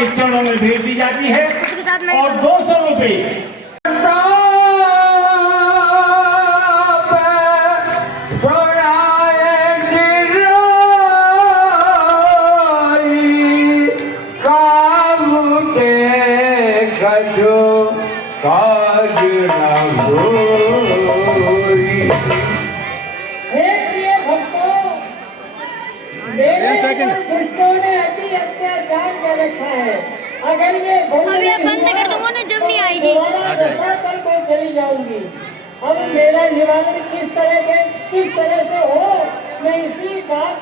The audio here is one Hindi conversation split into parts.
के चरणों में भेज दी जाती है और 200 रुपये अगर ये बंद कर दूंगा ना जब नहीं आएगी चली जाऊंगी। अब मेरा निवारण किस तरह से हो, मैं इसी बात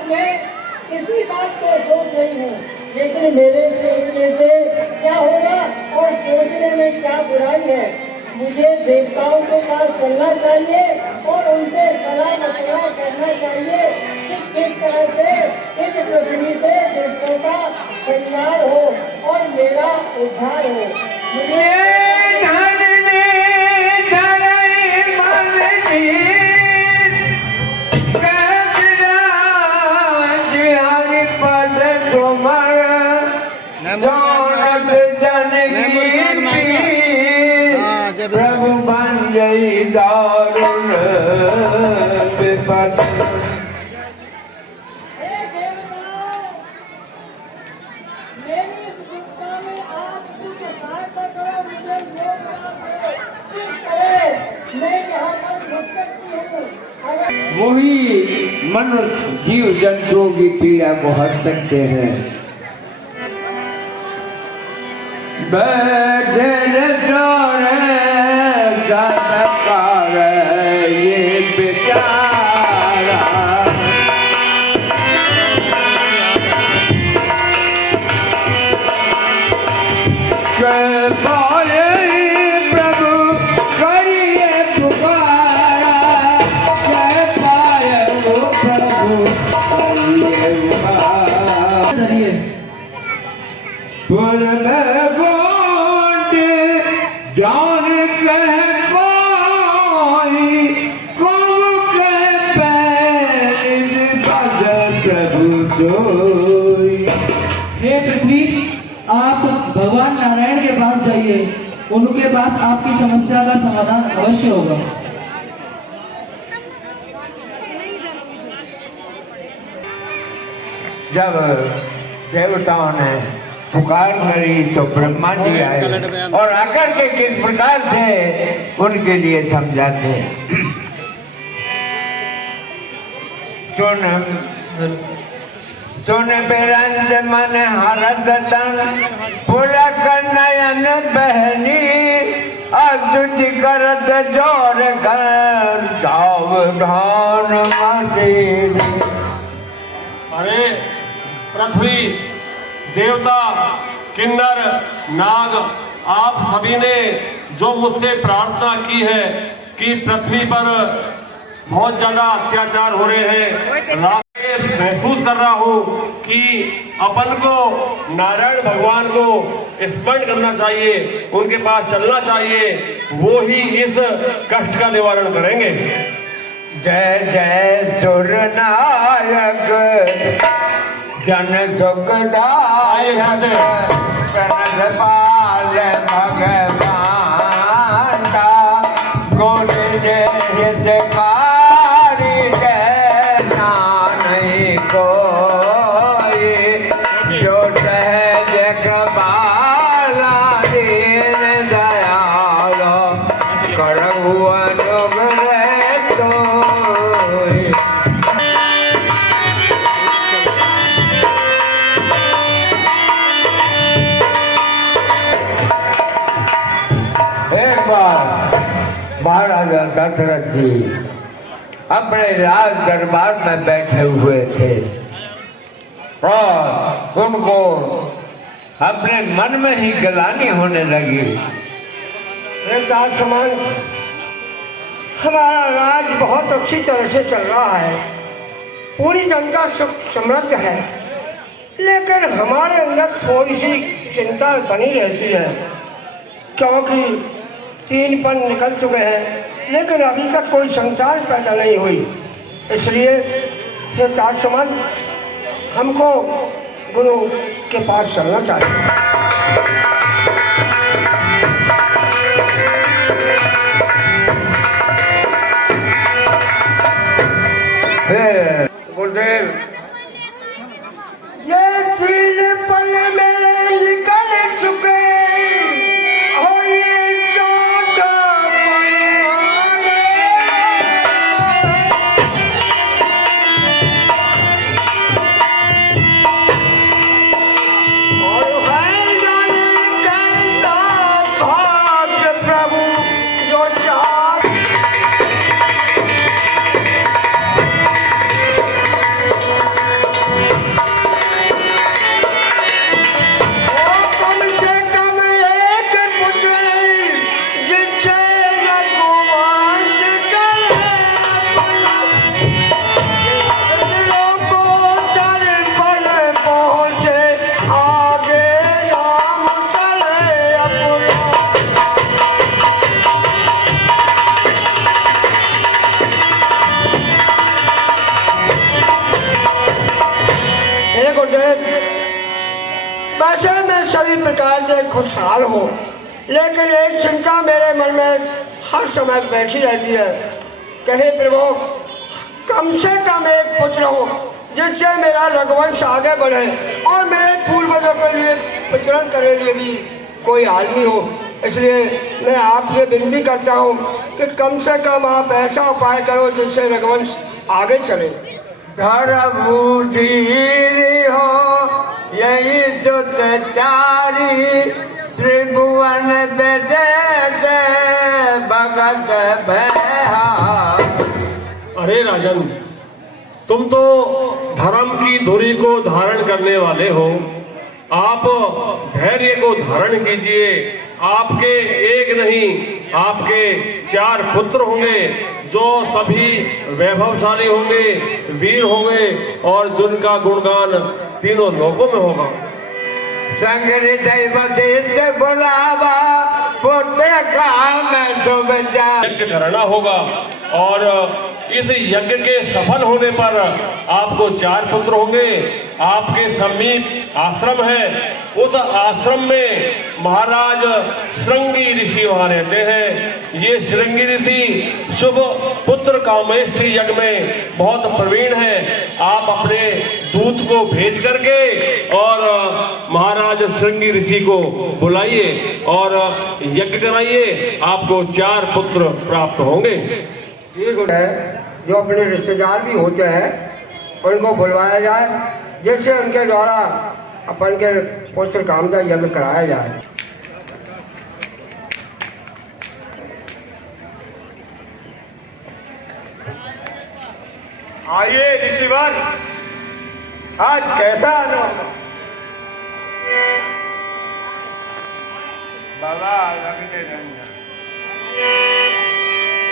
को सोच रही हूँ। लेकिन मेरे सोचने से क्या होगा और सोचने में क्या बुराई है। मुझे देवताओं के पास चलना चाहिए और उनसे सलाह मशवरा करना चाहिए कि किस तरह से इस पृथ्वी से देवताओं का कल्याण हो और मेरा उद्धार हो। मुझे प्रभु बन गई दारुण विपद। वही मनुष्य जीव जंतुओं की पीड़ा को हट सकते हैं। बैठे ये बेचारा प्रभु करिए पुकारा, जय पाए वो प्रभु करिए जान कह हे पृथ्वी, आप भगवान नारायण के पास जाइए, उनके पास आपकी समस्या का समाधान अवश्य होगा। जब देवताओं ने पुकार करी तो ब्रह्मा जी आए और आकर के किस प्रकार से उनके लिए समझाते। सुन बेरंज मन हरद तन पूरा कन्नयन बहनी, अर्जुन करत जोर कर सावधान मसीन। अरे पृथ्वी, देवता, किन्नर, नाग, आप सभी ने जो मुझसे प्रार्थना की है कि पृथ्वी पर बहुत ज्यादा अत्याचार हो रहे हैं, महसूस कर रहा हूँ कि अपन को नारायण भगवान को स्मरण करना चाहिए, उनके पास चलना चाहिए, वो ही इस कष्ट का निवारण करेंगे। जय जय सुरनायक जन सुखदायक प्रणत पाल भगवान का गुण जय हितकारी कहना नहीं कोई, जो सहज कबाला दीन दयालो करहु अनुग्रह तो। महाराज दशरथ जी अपने राज दरबार में बैठे हुए थे और उनको अपने मन में ही गलानी होने लगी। समान हमारा राज बहुत अच्छी तरह से चल रहा है, पूरी जनता सुख समृद्ध है, लेकिन हमारे अंदर थोड़ी सी चिंता बनी रहती है, क्योंकि 3 पन निकल चुके हैं लेकिन अभी तक कोई संतान पैदा नहीं हुई। इसलिए ये राजसमंद हमको गुरु के पास चलना चाहिए। गुरुदेव ये 3 पल मेरे निकल चुके और ये 4 और है जाने कैसा भाग्य प्रभु जो चाह कम से कम एक पुत्र जिससे रघुवंश चले अपना को दर पर पहुँचे आगे राम चले अपना हे गुरुदेव, वैसे मैं सभी प्रकार से खुशहाल हूँ, लेकिन एक चिंता मेरे मन में हर समय बैठी रहती है। कहे प्रभु, कम से कम एक पुत्र हो जिससे मेरा रघुवंश आगे बढ़े और मेरे पूर्वजों के लिए वितरण करने लिए भी कोई आदमी हो। इसलिए मैं आपसे विनती करता हूँ कि कम से कम आप ऐसा उपाय करो जिससे रघुवंश आगे चले। धर्मबुद्धि हो यही सुत चारी त्रिभुवन विदेश भगत भया। अरे राजन, तुम तो धर्म की धुरी को धारण करने वाले हो। आप धैर्य को धारण कीजिए। आपके एक नहीं, आपके 4 पुत्र होंगे जो सभी वैभवशाली होंगे, वीर होंगे और जिनका गुणगान तीनों लोकों में होगा। संगरी दैवते बुलावा पुत्र का मैं तो बचा। यज्ञ करना होगा और इस यज्ञ के सफल होने पर आपको 4 पुत्र होंगे। आपके समीप आश्रम है, उस आश्रम में महाराज श्रृंगी ऋषि वहां रहते हैं। ये श्रृंगी ऋषि शुभ पुत्र कामेष्टि यज्ञ में बहुत प्रवीण है। आप अपने दूत को भेज करके और महाराज श्रृंगी ऋषि को बुलाइए और यज्ञ कराइए। आपको 4 पुत्र प्राप्त होंगे। ये गुण है जो अपने रिश्तेदार भी होते हैं उनको बुलवाया जाए, जिससे उनके द्वारा अपन के पुत्र काम का यज्ञ कराया जाए। आइए ऋषिवर, आज कैसा अनुभव? बाबा लगने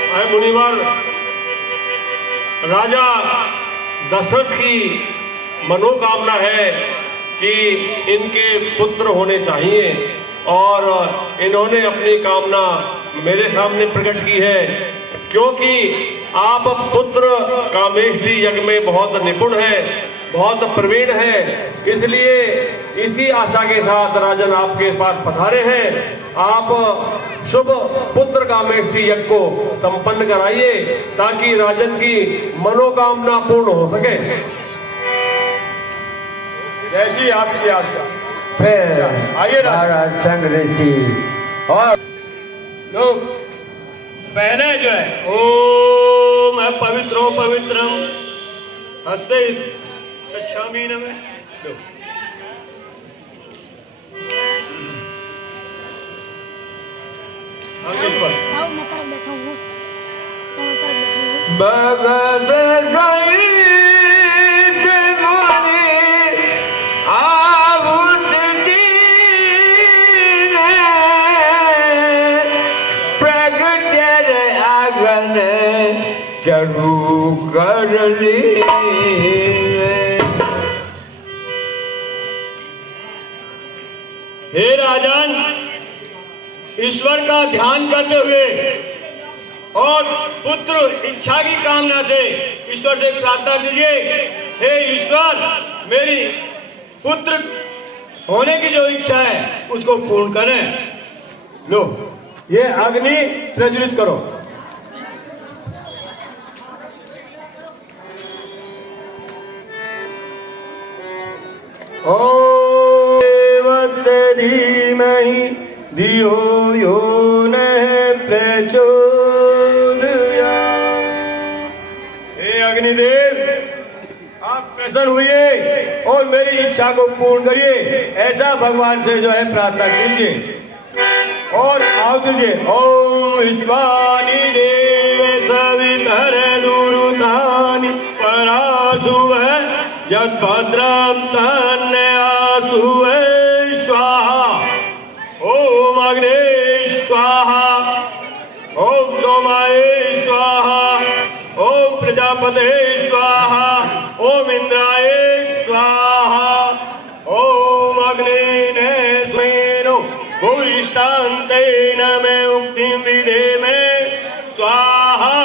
अरे मुनिवर, राजा दशरथ की मनोकामना है कि इनके पुत्र होने चाहिए और इन्होंने अपनी कामना मेरे सामने प्रकट की है। क्योंकि आप पुत्र कामेष्टि यज्ञ में बहुत निपुण हैं, बहुत प्रवीण हैं, इसलिए इसी आशा के साथ राजन आपके पास पधारे हैं। आप शुभ पुत्र कामेष्टि यज्ञ को संपन्न कराइए ताकि राजन की मनोकामना पूर्ण हो सके। जैसी आपकी आशा। फिर आइए महाराज संग ऋषि और लोग पहले जो है ओम पवित्रो पवित्रम हस्ते गच्छामि नमः। आगे पर आओ मैं तरफ बैठा हूँ, मैं तरफ बैठा हूँ। भगत गई चरू कर ली। हे राजन, ईश्वर का ध्यान करते हुए और पुत्र इच्छा की कामना से ईश्वर से प्रार्थना कीजिए। हे ईश्वर, मेरी पुत्र होने की जो इच्छा है उसको पूर्ण करें। लो, ये अग्नि प्रज्वलित करो। ओम देवस्य धीमहि धियो यो नः प्रचोदयात्। हे अग्निदेव, आप प्रसन्न हुए और मेरी इच्छा को पूर्ण करिए, ऐसा भगवान से जो है प्रार्थना कीजिए और आओ तुझे। ओम विश्वानि देव सवितुर दुरुतानि पराशुव यद्भद्रं तन्यासु स्वाहा। ओम अग्ने स्वाहा, ओम सोमाय स्वाहा, ओम प्रजापते स्वाहा, ओम इंद्राय स्वाहा, ओम अग्निने स्वेनो भूयिष्ठान्तेन मे उक्तिं विधेमे स्वाहा।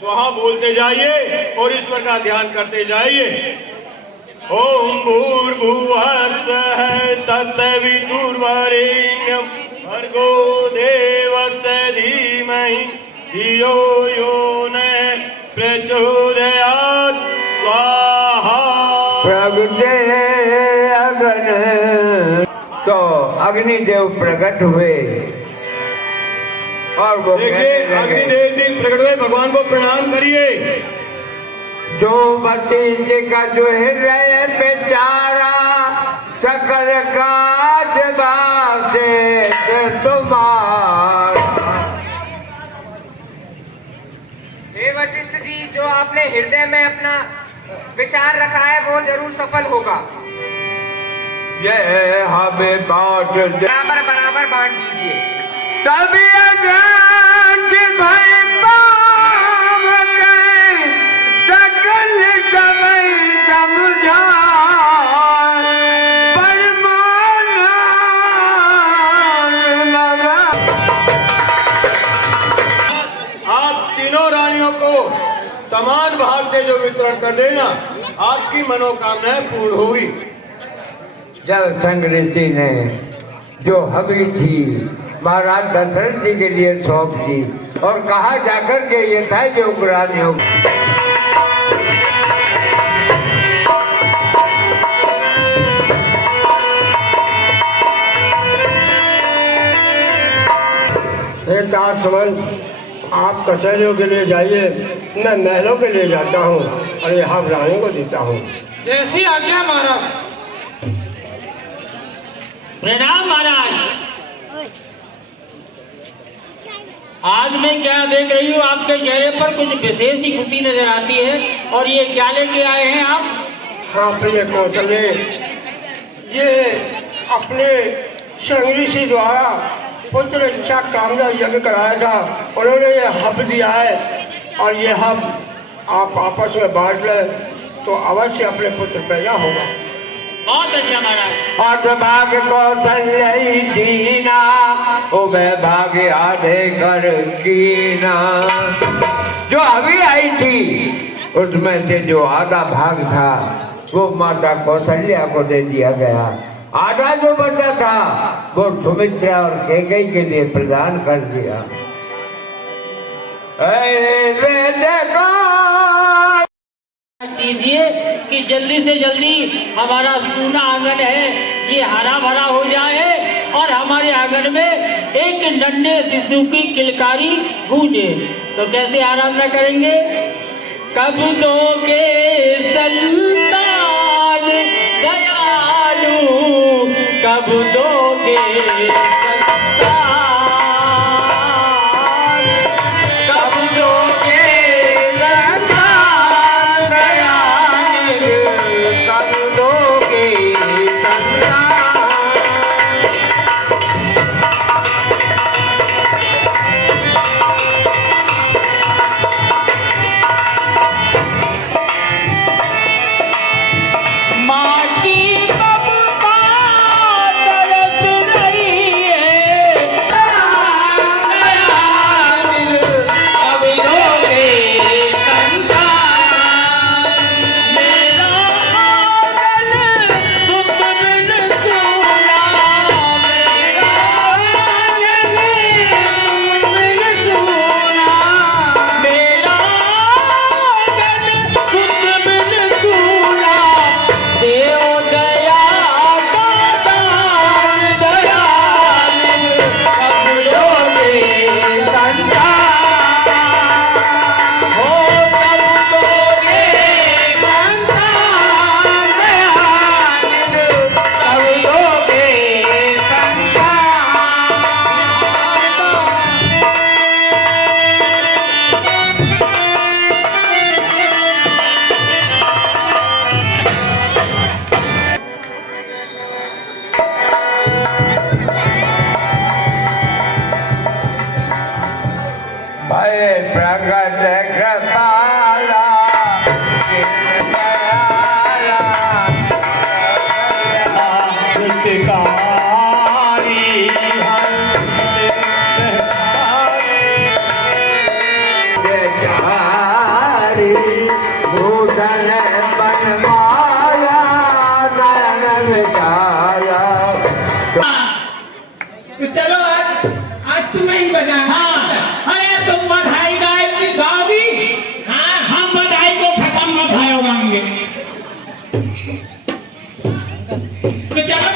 स्वाहा बोलते जाइए और ईश्वर का ध्यान करते जाइए। ओम भूर्भुवस्सुः तत्सवितुर्वरेण्यं भर्गो देवस्य धीमहि धियो यो नः प्रचोदयात् स्वाहा। प्रगटे अग्न। तो अग्निदेव प्रकट हुए और वो देखिए, अग्निदेव भी प्रकट हुए, भगवान को प्रणाम करिए। जो भतीजे का जो हृदय बेचारा सकल काज बासे तुम्हारा। हे वशिष्ठ जी, जो आपने हृदय में अपना विचार रखा है वो जरूर सफल होगा। ये हमें बांट बराबर बराबर बांट दीजिए। तभी अजान भय पाव गए सकल समय समझा आप तीनों रानियों को समान भाग से जो वितरण कर देना, आपकी मनोकामनाएं पूर्ण होगी। जब संग ऋषि ने जो हवी थी महाराज दशरथ जी के लिए सौंप दी और कहा जाकर के ये था जो रानियों आप कचहरियों के लिए जाइए, मैं महलों के लिए जाता हूँ और यहाँ रानी को देता हूँ। जैसी आज्ञा महाराज। प्रणाम महाराज। आज मैं क्या देख रही हूँ, आपके चेहरे पर कुछ विशेष ही खुशी नजर आती है। और ये क्या लेके आए हैं आप? हाँ प्रिय कौशल्य, ये अपने संगृषि द्वारा पुत्र इच्छा कामना यज्ञ कराया था, उन्होंने ये हब दिया है और ये हब आप आपस में बांट लें तो अवश्य अपने पुत्र पैदा होगा। बहुत अच्छा महाराज। और भाग्य कौशल्य दीना ओ मैं भाग्य आधे कर कीना। जो अभी आई थी उसमें से जो आधा भाग था वो माता कौशल्या को दे दिया गया, आधा जो बचा था वो सुमित्रा और कैकेयी के लिए प्रदान कर दिया। कीजिए कि जल्दी से जल्दी हमारा सूना आंगन है ये हरा भरा हो जाए और हमारे आंगन में एक नन्हे शिशु की किलकारी गूंजे। तो कैसे आराधना करेंगे? कब दोगे संतान दयालु, कब दोगे संतान, कब दोगे संतान दयालु, कब दोगे संतान। माँ की ममता तुम्हें ही बजाना। हाँ अरे तुम बधाई गाओगी? हाँ हम बधाई को खत्म बधाई गाएंगे। तो चलो